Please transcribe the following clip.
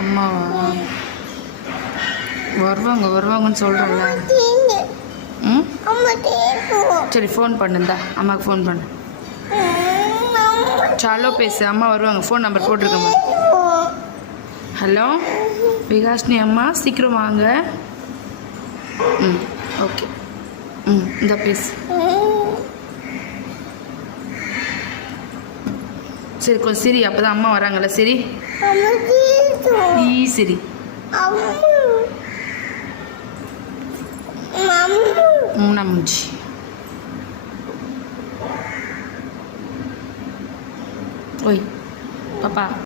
அம்மாவா? வருவாங்கன்னு சொல்கிறேன்ல. ம், சரி ஃபோன் பண்ணுந்தா அம்மாவுக்கு ஃபோன் பண்ணு. சாலோ பேசு, அம்மா வருவாங்க. ஃபோன் நம்பர் போட்டிருக்கோம்மா. ஹலோ விகாஷ்னி அம்மா, சீக்கிரம் வாங்க. ம், ஓகே. ம், இந்த பேசு. சரி கொஞ்சம் சரி, அப்போ தான் அம்மா வராங்கல்ல. சரி சரி. மூணாமூஞ்சி. ஓய் பாப்பா.